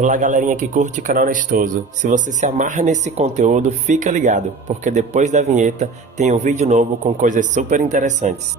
Olá galerinha que curte o canal Nestoso. Se você se amarra nesse conteúdo, fica ligado, porque depois da vinheta tem um vídeo novo com coisas super interessantes.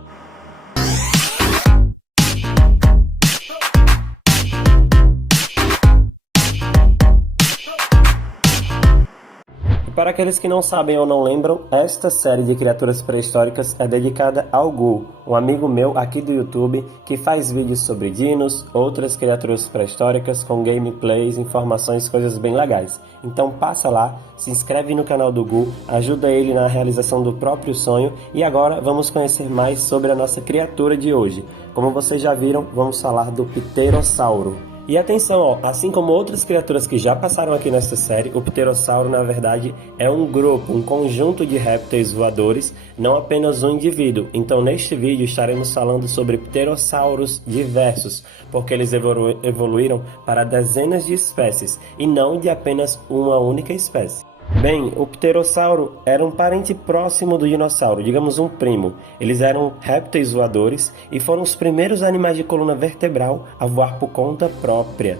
Para aqueles que não sabem ou não lembram, esta série de criaturas pré-históricas é dedicada ao Gu, um amigo meu aqui do YouTube que faz vídeos sobre dinos, outras criaturas pré-históricas com gameplays, informações, coisas bem legais. Então passa lá, se inscreve no canal do Gu, ajuda ele na realização do próprio sonho e agora vamos conhecer mais sobre a nossa criatura de hoje. Como vocês já viram, vamos falar do Pterossauro. E atenção, ó, assim como outras criaturas que já passaram aqui nesta série, o Pterossauro na verdade é um grupo, um conjunto de répteis voadores, não apenas um indivíduo. Então neste vídeo estaremos falando sobre pterossauros diversos, porque eles evoluíram para dezenas de espécies e não de apenas uma única espécie. Bem, o pterossauro era um parente próximo do dinossauro, digamos um primo. Eles eram répteis voadores e foram os primeiros animais de coluna vertebral a voar por conta própria.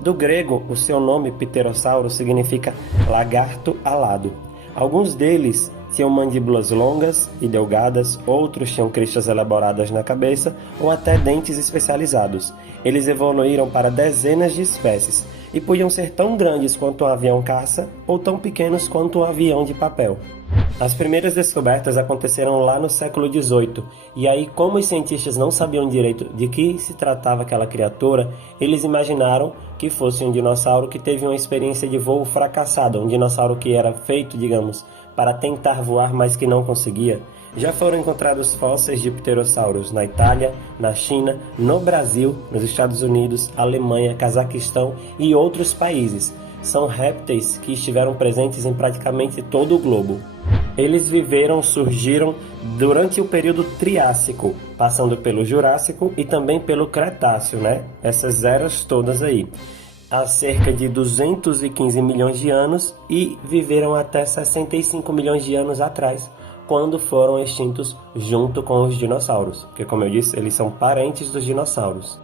Do grego, o seu nome pterossauro significa lagarto alado. Alguns deles tinham mandíbulas longas e delgadas, outros tinham cristas elaboradas na cabeça ou até dentes especializados. Eles evoluíram para dezenas de espécies e podiam ser tão grandes quanto um avião caça ou tão pequenos quanto um avião de papel. As primeiras descobertas aconteceram lá no século XVIII, e aí, como os cientistas não sabiam direito de que se tratava aquela criatura, eles imaginaram que fosse um dinossauro que teve uma experiência de voo fracassada, um dinossauro que era feito, digamos, para tentar voar, mas que não conseguia. Já foram encontrados fósseis de pterossauros na Itália, na China, no Brasil, nos Estados Unidos, Alemanha, Cazaquistão e outros países. São répteis que estiveram presentes em praticamente todo o globo. Eles surgiram durante o período Triássico, passando pelo Jurássico e também pelo Cretáceo, né? Essas eras todas aí. Há cerca de 215 milhões de anos e viveram até 65 milhões de anos atrás, quando foram extintos junto com os dinossauros, porque como eu disse, eles são parentes dos dinossauros.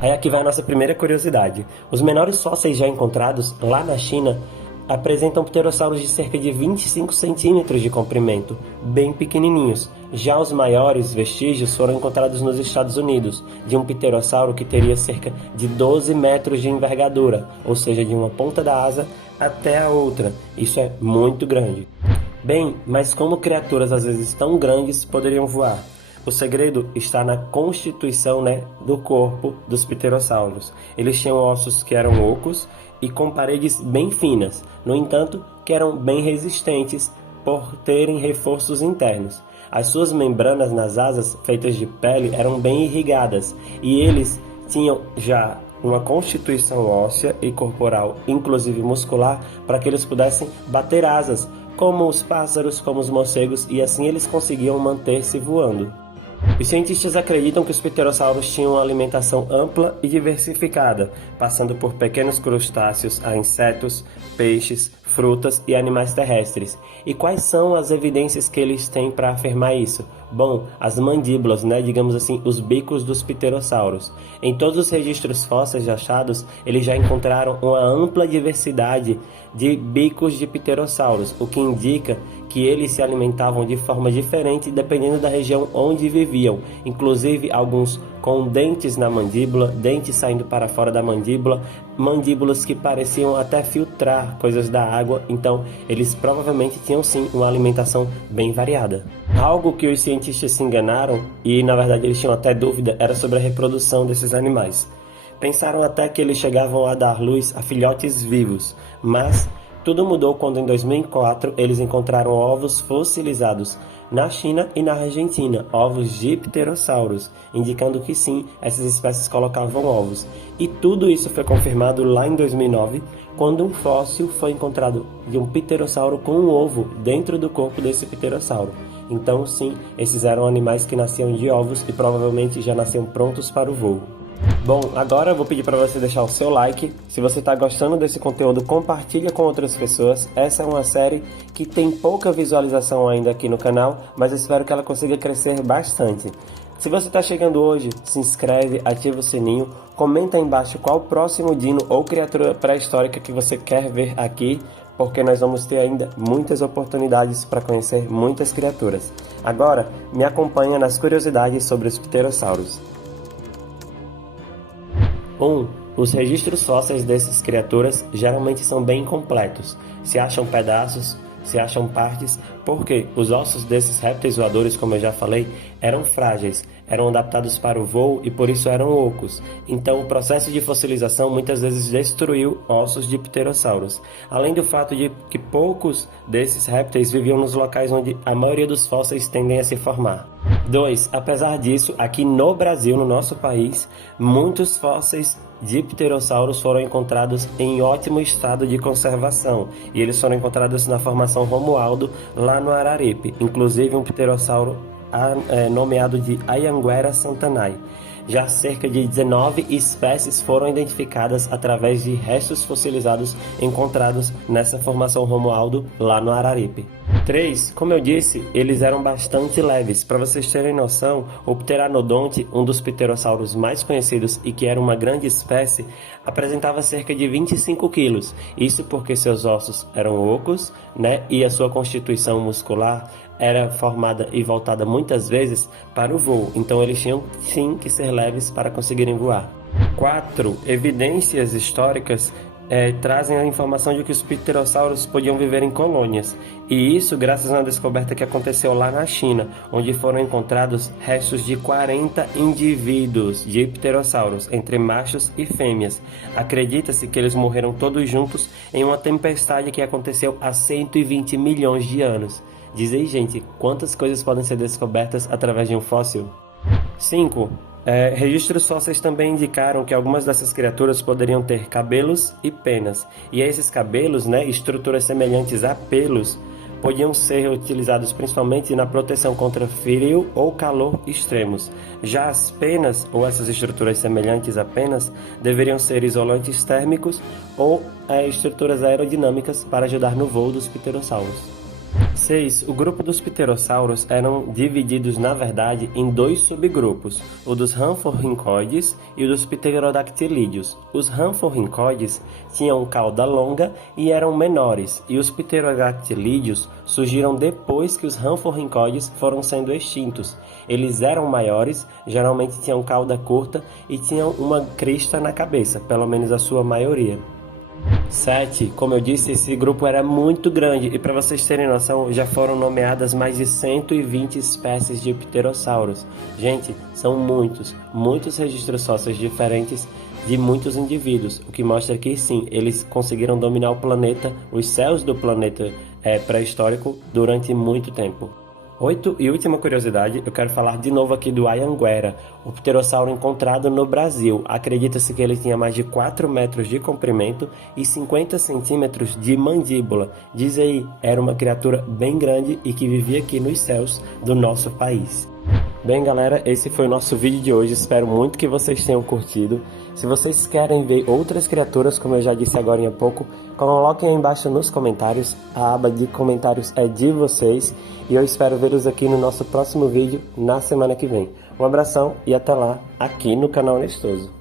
Aí aqui vai a nossa primeira curiosidade. Os menores fósseis já encontrados lá na China apresentam pterossauros de cerca de 25 centímetros de comprimento, bem pequenininhos. Já os maiores vestígios foram encontrados nos Estados Unidos, de um pterossauro que teria cerca de 12 metros de envergadura, ou seja, de uma ponta da asa até a outra. Isso é muito grande. Bem, mas como criaturas às vezes tão grandes poderiam voar? O segredo está na constituição, do corpo dos pterossauros. Eles tinham ossos que eram ocos e com paredes bem finas, no entanto, que eram bem resistentes por terem reforços internos. As suas membranas nas asas, feitas de pele, eram bem irrigadas e eles tinham já uma constituição óssea e corporal, inclusive muscular, para que eles pudessem bater asas, como os pássaros, como os morcegos, e assim eles conseguiam manter-se voando. Os cientistas acreditam que os pterossauros tinham uma alimentação ampla e diversificada, passando por pequenos crustáceos a insetos, peixes, frutas e animais terrestres. E quais são as evidências que eles têm para afirmar isso? Bom, as mandíbulas, digamos assim, os bicos dos pterossauros. Em todos os registros fósseis achados, eles já encontraram uma ampla diversidade de bicos de pterossauros, o que indica que eles se alimentavam de forma diferente dependendo da região onde viviam, inclusive alguns com dentes na mandíbula, dentes saindo para fora da mandíbula, mandíbulas que pareciam até filtrar coisas da água, então eles provavelmente tinham sim uma alimentação bem variada. Algo que os cientistas se enganaram, e na verdade eles tinham até dúvida, era sobre a reprodução desses animais. Pensaram até que eles chegavam a dar luz a filhotes vivos, mas tudo mudou quando em 2004 eles encontraram ovos fossilizados na China e na Argentina, ovos de pterossauros, indicando que sim, essas espécies colocavam ovos. E tudo isso foi confirmado lá em 2009, quando um fóssil foi encontrado de um pterossauro com um ovo dentro do corpo desse pterossauro. Então sim, esses eram animais que nasciam de ovos e provavelmente já nasciam prontos para o voo. Bom, agora eu vou pedir para você deixar o seu like. Se você está gostando desse conteúdo, compartilha com outras pessoas. Essa é uma série que tem pouca visualização ainda aqui no canal, mas eu espero que ela consiga crescer bastante. Se você está chegando hoje, se inscreve, ativa o sininho, comenta aí embaixo qual o próximo dino ou criatura pré-histórica que você quer ver aqui, porque nós vamos ter ainda muitas oportunidades para conhecer muitas criaturas. Agora, me acompanha nas curiosidades sobre os pterossauros. 1. Os registros fósseis dessas criaturas geralmente são bem incompletos. Se acham pedaços, se acham partes, porque os ossos desses répteis voadores, como eu já falei, eram frágeis, eram adaptados para o voo e por isso eram ocos. Então o processo de fossilização muitas vezes destruiu ossos de pterossauros. Além do fato de que poucos desses répteis viviam nos locais onde a maioria dos fósseis tendem a se formar. 2. Apesar disso, aqui no Brasil, no nosso país, muitos fósseis de pterossauros foram encontrados em ótimo estado de conservação e eles foram encontrados na formação Romualdo, lá no Araripe, inclusive um pterossauro nomeado de Anhanguera santanae. Já cerca de 19 espécies foram identificadas através de restos fossilizados encontrados nessa formação Romualdo, lá no Araripe. 3. Como eu disse, eles eram bastante leves. Para vocês terem noção, o Pteranodonte, um dos pterossauros mais conhecidos e que era uma grande espécie, apresentava cerca de 25 quilos. Isso porque seus ossos eram ocos, né? E a sua constituição muscular era formada e voltada muitas vezes para o voo. Então eles tinham sim que ser leves para conseguirem voar. 4. Evidências históricas trazem a informação de que os pterossauros podiam viver em colônias, e isso graças a uma descoberta que aconteceu lá na China, onde foram encontrados restos de 40 indivíduos de pterossauros, entre machos e fêmeas. Acredita-se que eles morreram todos juntos em uma tempestade que aconteceu há 120 milhões de anos. Diz aí, gente, quantas coisas podem ser descobertas através de um fóssil? 5. Registros fósseis também indicaram que algumas dessas criaturas poderiam ter cabelos e penas. E esses cabelos, estruturas semelhantes a pelos, podiam ser utilizados principalmente na proteção contra frio ou calor extremos. Já as penas, ou essas estruturas semelhantes a penas, deveriam ser isolantes térmicos ou estruturas aerodinâmicas para ajudar no voo dos pterossauros. 6. O grupo dos pterossauros eram divididos, na verdade, em dois subgrupos, o dos ranforrincoides e o dos pterodactilídeos. Os ranforrincoides tinham cauda longa e eram menores, e os pterodactilídeos surgiram depois que os ranforrincoides foram sendo extintos. Eles eram maiores, geralmente tinham cauda curta e tinham uma crista na cabeça, pelo menos a sua maioria. 7. Como eu disse, esse grupo era muito grande e para vocês terem noção, já foram nomeadas mais de 120 espécies de pterossauros. Gente, são muitos registros fósseis diferentes de muitos indivíduos, o que mostra que sim, eles conseguiram dominar o planeta, os céus do planeta pré-histórico durante muito tempo. 8. E última curiosidade, eu quero falar de novo aqui do Anhanguera, o pterossauro encontrado no Brasil. Acredita-se que ele tinha mais de 4 metros de comprimento e 50 centímetros de mandíbula. Diz aí, era uma criatura bem grande e que vivia aqui nos céus do nosso país. Bem, galera, esse foi o nosso vídeo de hoje, espero muito que vocês tenham curtido. Se vocês querem ver outras criaturas, como eu já disse agora há pouco, coloquem aí embaixo nos comentários, a aba de comentários é de vocês, e eu espero vê-los aqui no nosso próximo vídeo, na semana que vem. Um abração e até lá, aqui no canal Nestoso.